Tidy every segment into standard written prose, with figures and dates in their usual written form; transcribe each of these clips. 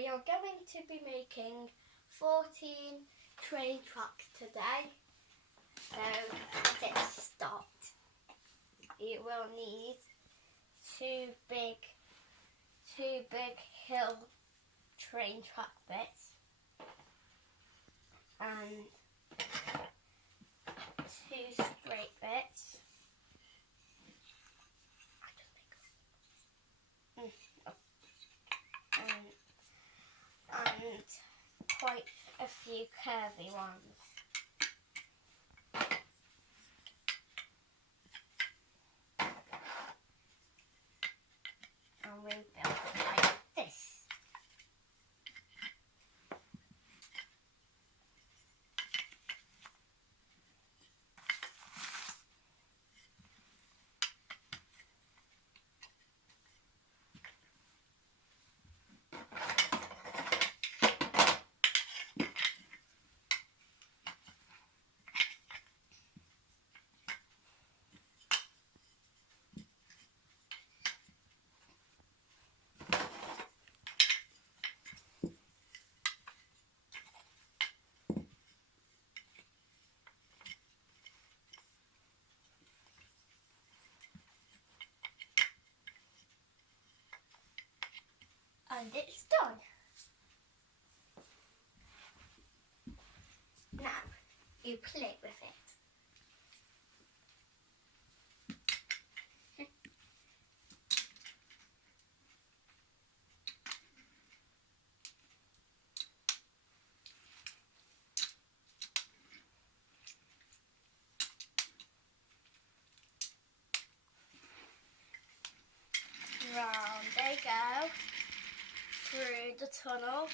we are going to be making 14 train tracks today. So let's start. You will need two big hill train track bits and two straight bits. And quite a few curvy ones. And we build it like this. And it's done. Now you play with it. Round they go, through the tunnel,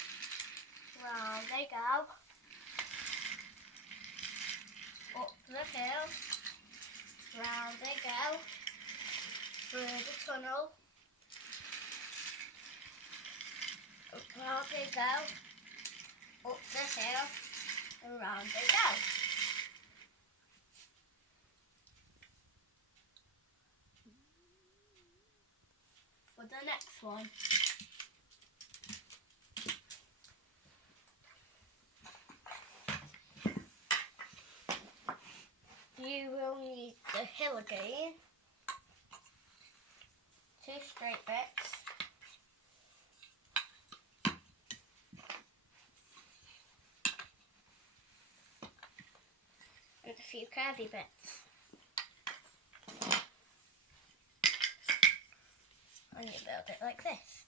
round they go, up the hill, round they go, through the tunnel, round they go, up the hill, and round they go. For the next one, you will need the hill again, two straight bits, and a few curvy bits. And you build it like this.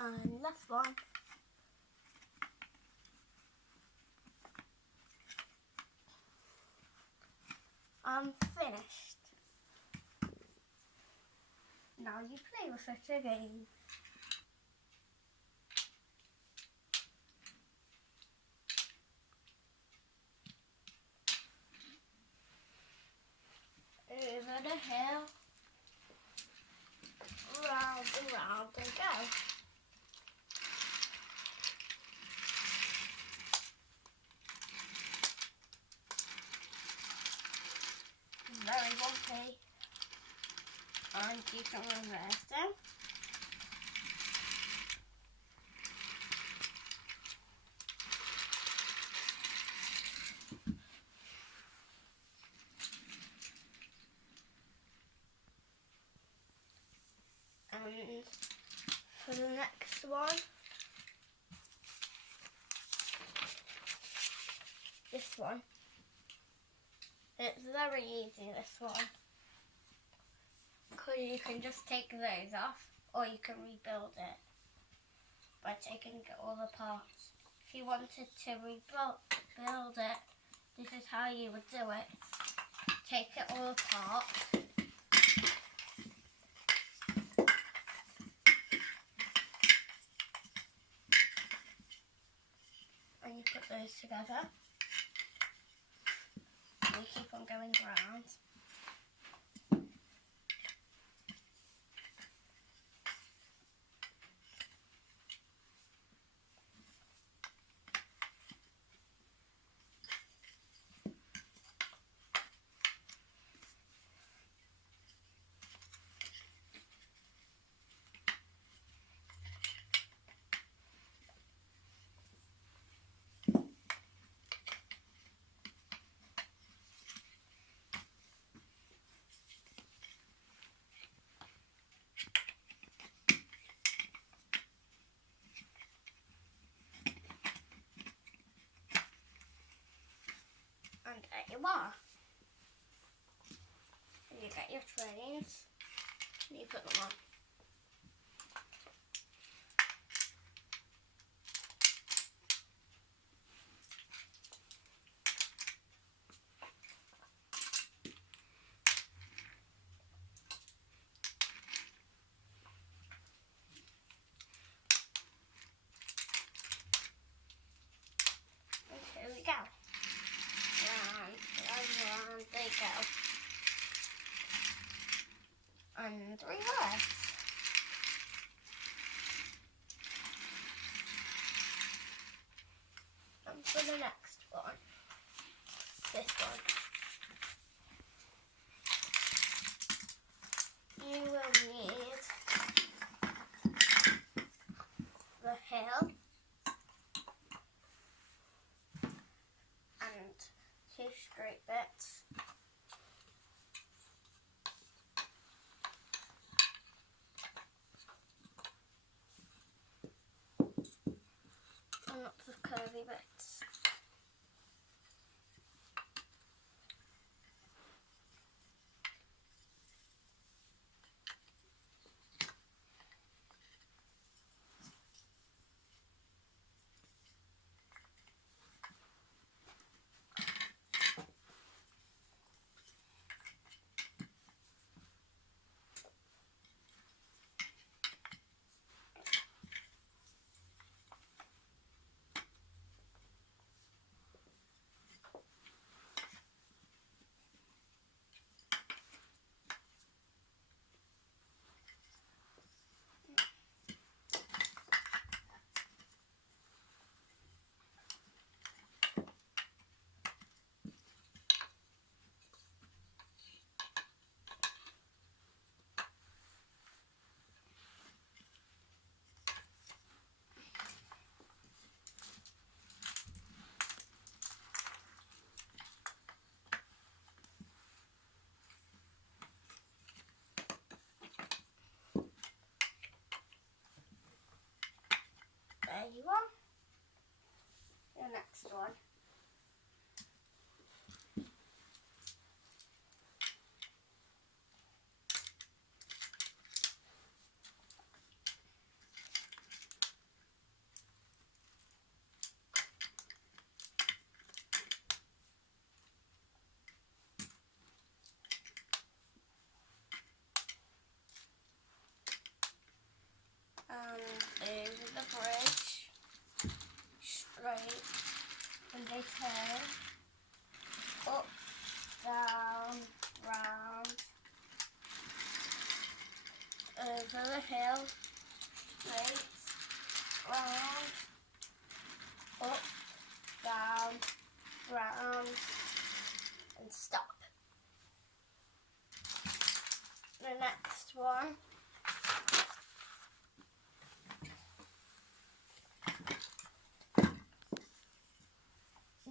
And last one. I'm finished. Now you play with it again. Over the hill, round and round they go. Very bumpy, and you can reverse them. And for the next one, this one, it's very easy, this one, because you can just take those off, or you can rebuild it by taking all the parts. If you wanted to rebuild it, this is how you would do it. Take it all apart. And you put those together. And you keep on going round. And there you are. And you get your trains and you put them on. And here we go. Round, they go. And reverse. And for the next one, this one, you will need the hill and 2 straight bits. And lots of curvy bits. There you are. The next one. Over the bridge, straight, and they turn up, down, round, over the hill, straight, round, up, down, round, and stop. The next one.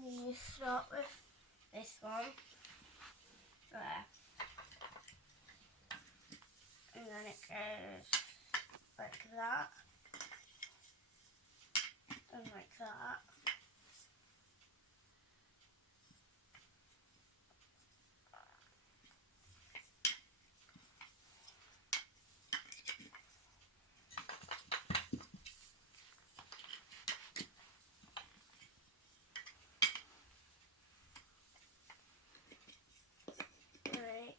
You start with this one there, and then it goes like that, and like that. Right.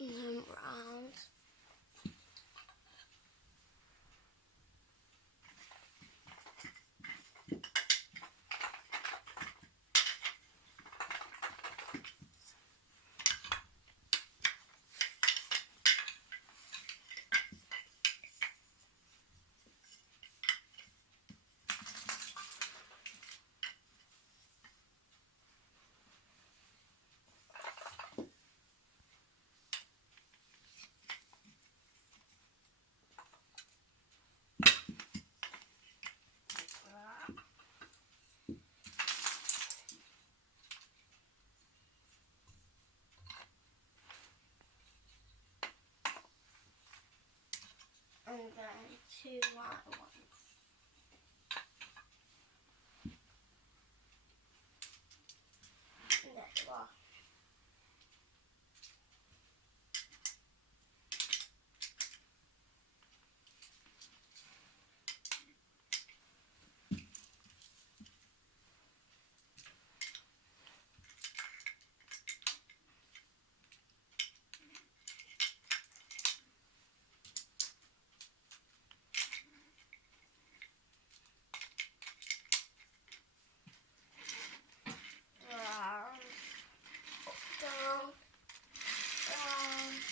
And then round. And then 2 white ones. And there you are. Round, down, round,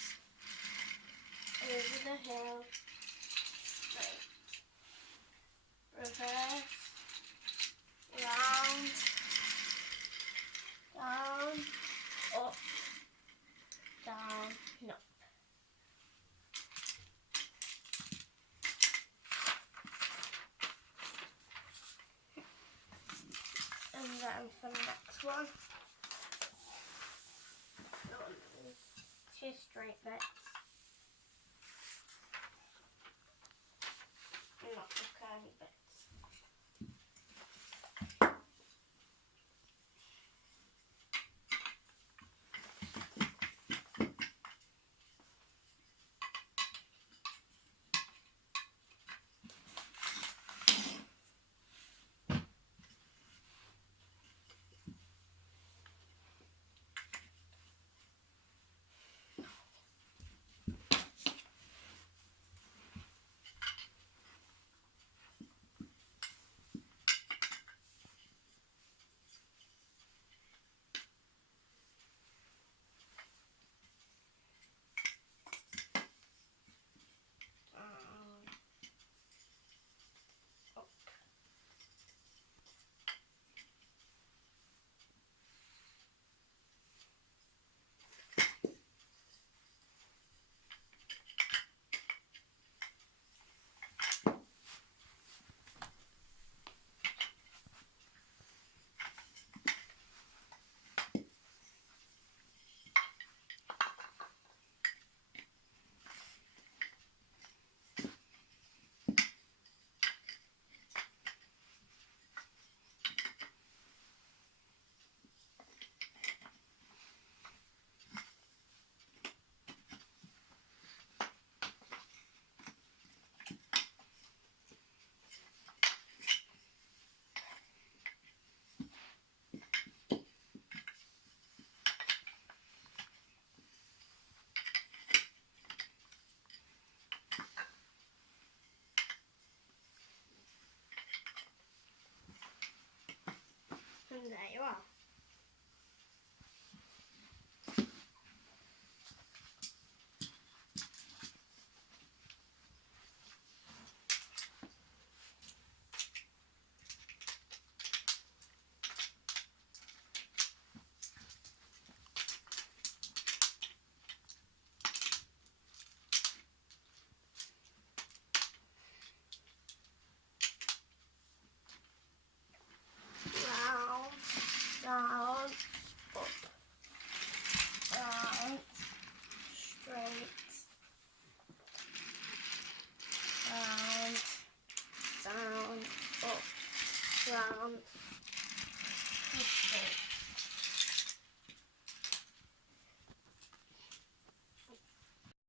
over the hill, straight, reverse, round, down, up, down, and up. And then for the next one, 2 straight bits. Not the curly bits. Up. And there you are. Round, around